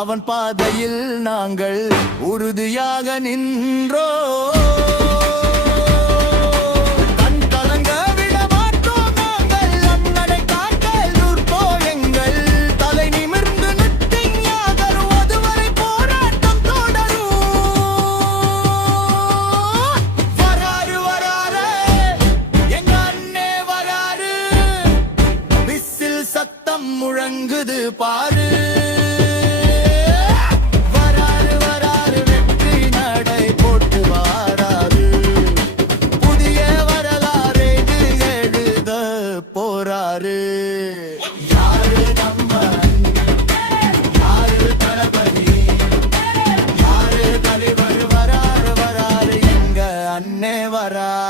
அவன் பாதையில் நாங்கள் உறுதியாக நின்றோ. முழங்குது பாரு, வராரு வராரு வெற்றி நடை போட்டு வாராரு, புதிய வரலாறு எழுத போறாரு. யாரு நம்ம, யாரு தளபதி, யாரு தலைவர், வராரு வராரு எங்க அண்ணே வராரு.